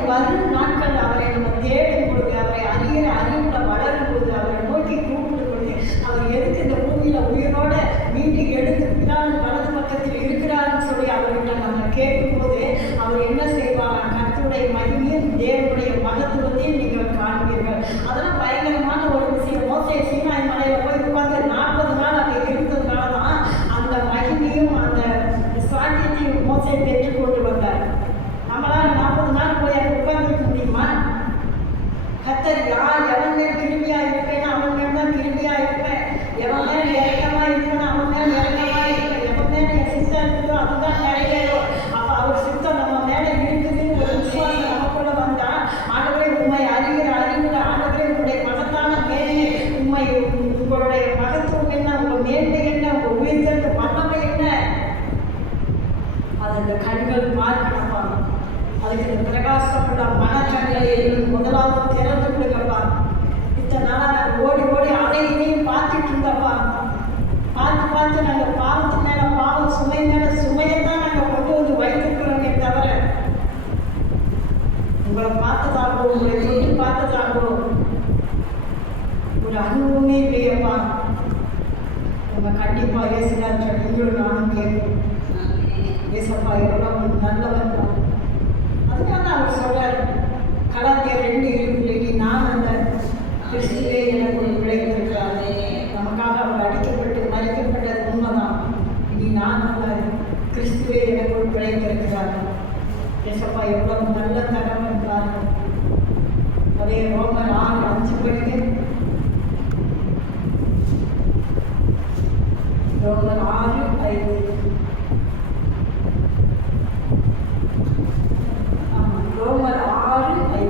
வரும் நாட்கள் அவரை நம்ம தேடும் பொழுது, அவரை அறிகிற அறிவுல வளரும் பொழுது, அவரை நோக்கி கூப்பிடும் பொழுது, அவர் எதுக்கு இந்த பூமியில உயிரோட மீண்டு எடுத்து பின்னால் வலது பக்கத்தில் இருக்கிறாருன்னு சொல்லி அவர்கிட்ட நம்ம கேட்கும்போது அவர் என்ன செய்வாங்க, கர்த்தருடைய மகிமையும் தேவனுடைய மகத்துவத்தையும் நீங்கள் காண்பீர்கள். அதெல்லாம் பயங்கரமான ஒரு விஷயம். மோசே சீனாய் மலையில போய் உட்கார்ந்து 40 நாள் அங்கே இருந்ததுனால தான் அந்த மகிமையும் அந்த சாத்தியத்தையும் மோசை பெற்றுக் கொண்டு வந்தார். நம்மளால 40 நாள் போய் அங்கே உட்கார்ந்துருக்க முடியுமா? கர்த்தர் யார் எவன் மேல் கிருபியா இருப்பேன்னு அவன் மேல் தான் கிருபியா இருப்பேன், எவன் மேல் இறக்கமா இருப்பேன்னு அவன் மேல் இறக்கமா இருப்பேன், எவன் மேல் என் சித்தம் இருக்குதோ அதுதான் நிறைவேறும். அப்போ அவர் சித்தம் நம்ம மேலே இருக்குதுன்னு ஒரு விசுவாசம் நமக்குள்ள வந்தா, ஆண்டவரே உண்மை அறிகிற அறிவுல, ஆண்டவரே உங்களுடைய மகத்தான மேன்மை, உண்மை உங்களுடைய மகத்துவம் என்ன, உங்கள் மேன்மை என்ன, உங்கள் உயிர்த்தெழுந்த வல்லமை என்ன, அது அந்த கண்கள் பார்க்கணும்ப்பா. அதுக்கு இந்த பிரகாசப்பட மனக்கண்களை முதலாவது திறந்து கொடுக்கப்பா. இத்தனை நாளாக நாங்கள் ஓடி ஓடி அதையும் பார்த்துட்டு இருந்தப்பா. பார்த்து நாங்கள் பாவத்து மேலே பாவம், சுமை மேலே சுமையை தான் நாங்கள் கொண்டு வந்து வைத்திருக்கிறோமே தவிர உங்களை பார்த்ததாகவோ உங்களை தொட்டு பார்த்ததாகவோ ஒரு அனுபவமே இல்லையப்பா. உங்கள் கண்டிப்பாக ஏசுனார் நீங்களும் நானும் கேட்கும். ஏசப்பா எவ்வளவு நல்லவன் தான். அதுக்காக அவர் சொல்றார், கலாத்தியர் 2:20, நான் அந்த கிறிஸ்துவே எனக்கு ஒரு விளைந்திருக்கிறாரே. நமக்காக அவர் அடிக்கப்பட்டு மறிக்கப்பட்டது உண்மைதான். இனி நான் அந்த கிறிஸ்துவே எனக்கு ஒரு விளைந்திருக்கிறார். ஏசப்பா எவ்வளவு நல்ல தகவல் பாருங்கள். அதே ரோமர் 6:5 படிங்க. ரோமர் 6:5. ரோமர் 6:5.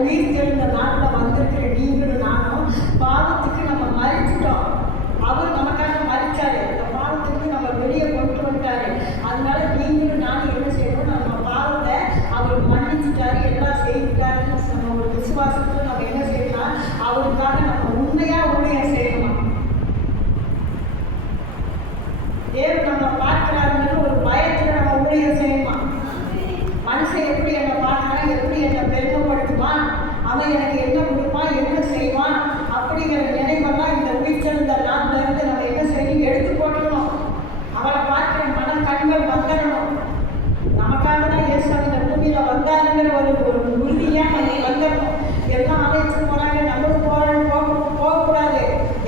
உயிர் தெழுந்த நாட்டில் வந்திருக்கிற நீங்களும் நானும் பாவத்துக்கு நம்ம மறிச்சிட்டோம். அவர் நமக்காக மறிச்சாரு, அந்த பாவத்துக்கு நம்ம வெளியே கொண்டு வந்துட்டாரு. அதனால நீங்களும் நானும் என்ன செய்யணும், நம்ம பாவத்தை அவர் மன்னிச்சுட்டாரு, எல்லாம் செய்துட்டாருன்னு நம்ம ஒரு விசுவாசத்தில் நம்ம என்ன செய்யலாம், அவருக்காக நம்ம உண்மையாக ஊழியம் செய்யணும். தேவன் நம்ம பார்க்கிறாருன்னு ஒரு பயத்தில் நம்ம ஊழியம் செய்யணும். மனுஷன் எப்படி என்னை பார்க்குறான், எப்படி என்னை பெருமைப்படுத்துவான், அவன் எனக்கு என்ன கொடுப்பான், என்ன செய்வான் அப்படிங்கிற நினைவெல்லாம் இந்த உயிர்த்தெழுந்த நாட்டில் இருந்து நம்ம என்ன செய்யணும், எடுத்து போட்டுக்கணும். அவளை பார்க்குற மன கண்கள் வந்துடணும். நமக்காக தான் இயேசு இந்த பூமியில் வந்தாருங்கிற ஒரு உறுதியாக எல்லாம் அழைச்சு போறாங்க, நம்மளும் போறோம், போகக்கூடாது.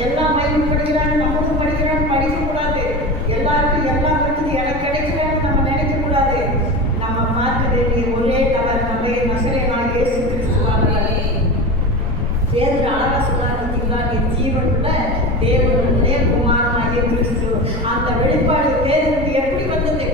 எல்லாம் பைபிள் படிக்கிறாங்க, நம்மளும் படிக்கிறான்னு படிக்கக்கூடாது. எல்லாருக்கும் எல்லாம் இருக்குது, எனக்கு கிடைக்கிறான்னு நம்ம நினைக்கக்கூடாது. நம்ம பார்க்க வேண்டிய ஒரே நபர் நம்முடைய நசரேயனாகிய இயேசு கிறிஸ்துவானவர். பேதுரு அழகா சொல்றாரு பார்த்தீங்களா, நீ ஜீவனுள்ள தேவனுடைய குமாரனாகிய கிறிஸ்து. அந்த வெளிப்பாடு பேதுருக்கு எப்படி வந்தது?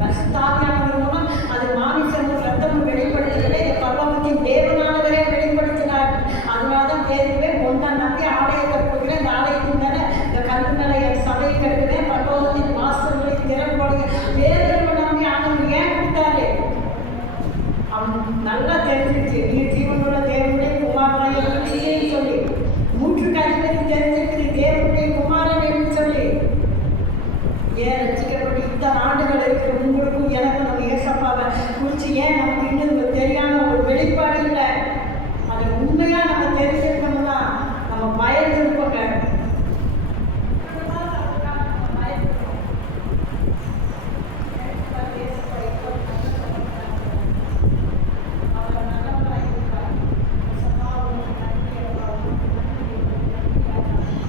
பரிசுத்த ஆவியானவர் மூலம் அது மாமிசமும் ரத்தமும் வெளிப்படுத்தவில்லை, பரலோகத்தின் தேவனானவரே வெளிப்படுத்தினார். அதனாலதான் பேதுருவே ஒன்னா நம்பி ஆலயத்தை போகிறேன், இந்த ஆலயத்தின் மேல இந்த கல்வி மேல என் சபையை கட்டுகிறேன், பரலோகத்தின் வாசல்களை திறப்படுங்க. பேதுருவை நம்பி ஆனவர் ஏன் கொடுத்தாரு? அவன் நல்லா தெரிஞ்சிருச்சு, நீ ஜீவனுள்ள தேவனுடைய குமாரனாகிய கிறிஸ்துன்னு சொல்லி. மூன்றுக்கு அதிபதி தெரிஞ்சிருக்குது, தேவனுடைய குமாரன் என்று சொல்லி. ஏன் ரசிக்கப்பட்டு இத்தனை ஆண்டுகள் இருக்கிற உங்களுக்கும் எனக்கும் நம்ம ஏசப்பாவை குறித்து ஏன் நமக்கு இன்னும் தெரியாத ஒரு வெளிப்பாடு இல்லை? அது உண்மையா நம்ம தெரிஞ்சிருக்கோம்னா நம்ம பயந்துருப்போங்க.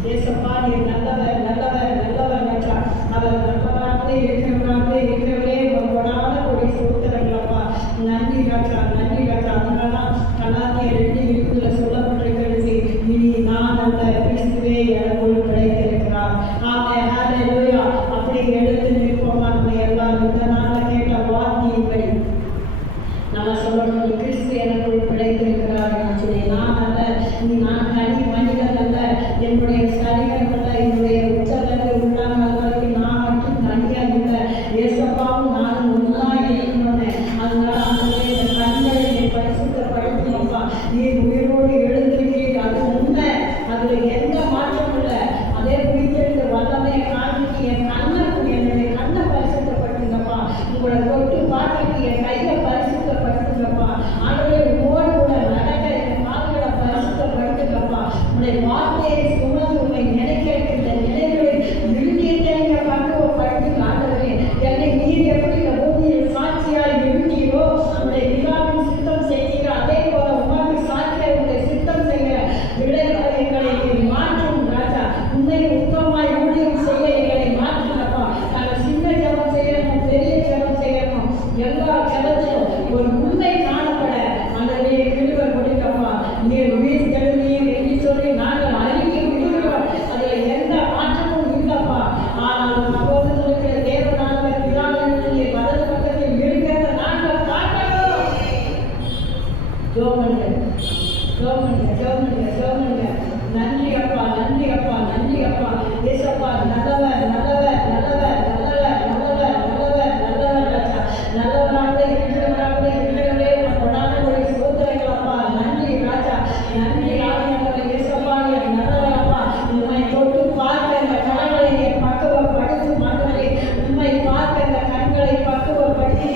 ஏசப்பா நீ நல்லவர் நல்லவர் நல்லவர் என்றார். அவர் நல்லவராகவே இருக்கிறவரே உங்களோட ஒரு சோதனைகளப்பா. நன்றி ராஜா, நன்றி ராஜா. அதனால கலாத்தியர் 2:20 சொல்லப்பட்டிருக்கிறது, இனி நான் அல்ல கிறிஸ்துவே எனக்குள் கிடைத்திருக்கிறார். ஆமென், ஹல்லேலூயா. அப்படி எழுந்து நிற்போமா? நம்ம எல்லாம் இந்த நாளில் கேட்ட வார்த்தையின்படி நம்ம சொல்லணும், கிறிஸ்து எனக்குள் கிடைத்திருக்கிறார் என்று சொல்லி. நான் அல்ல, நான் தனி மனிதன் அல்ல, என்னுடைய சரீரம் அல்ல, என்னுடைய உச்சலத்தை உள்ளாமல் வரைக்கும் நான் மட்டும் தனியாக இல்லை, ஏசப்பாவும் நானும் ஒன்றா இருக்கணும்னு. அதனால அந்த கண்களை பரிசுத்தப்படுத்தணும்ப்பா. நீ உயிரோடு எழுந்திருக்கிறீர்கள், அது உண்மை, அதில் எந்த மாற்றம் இல்லை. அதே குறிப்பிட்ட வல்லமையை காண்பிக்கு என் என்னுடைய கண்ணை பரிசுத்தப்படுத்துங்கப்பா. உங்களை தொட்டு பார்த்துட்டு என் கையை பரிசுத்தப்படுத்துங்கப்பா. ஆகவே உங்களோடு கூட நடக்க என் கால்களை பரிசுத்தப்படுத்துங்கப்பா. உங்களுடைய வார்த்தையை சுமந்து உண்மை நினைக்கிற நினைவுகளை இருந்தீங்க பக்குவப்படுத்தி ஆண்டவரே, என்னை நீர் எப்படி இந்த பூமியில் சாட்சியாய் இருந்தீரோ உங்களுடைய விழாவின் சித்தம் செய்கிற அதே போல உமாக்கு சாட்சியாய் உங்களுடைய சித்தம் செய்கிற விளைவுகளை எங்களை மாற்றும் ராஜா. உண்மை உத்தமாய் ஊழியம் செய்ய எங்களை மாற்றுங்கப்பா. நாங்கள் சின்ன ஜபம் செய்யணும், பெரிய ஜபம் செய்யணும், எல்லா ஜபத்திலும் ஒரு உண்மை காணப்பட அந்த கிருபை கொடுக்கப்பா. நீர் உயிர் தெழுவீர் என்று சொல்லி நாங்கள் அறிக்கை விடுகிறோம். அதில் எந்த மாற்றமும் இல்லப்பா. ஆனால் அப்போது இருக்கிற தேவனானவர் பிதாவிற்கு நீர் வலது பக்கத்தில் இருக்கிறத நாங்கள் பார்க்கிறோம். ஜோமனுங்க ஜோமனுங்க ஜோமனுங்க ஜோமனுங்க. நன்றி அப்பா, நன்றி அப்பா, நன்றி அப்பா. ஏசப்பா நல்லவர் நல்லவர் நல்லவர் நல்லவர் நல்லவர் நல்லவர் நல்லவர் ராஜா. நல்லவராக இருக்கிறவரே கொண்டாட ஒரு சோதனைகளப்பா. நன்றி ராஜா, நன்றி ஆவியானவரே. ஏசப்பா நல்லவரப்பா. உண்மை தொட்டு பார்க்க இந்த கண்களை பக்குவப்படுத்தும் ஆண்டவரே. உண்மை பார்க்க இந்த கண்களை பக்குவப்படுத்தி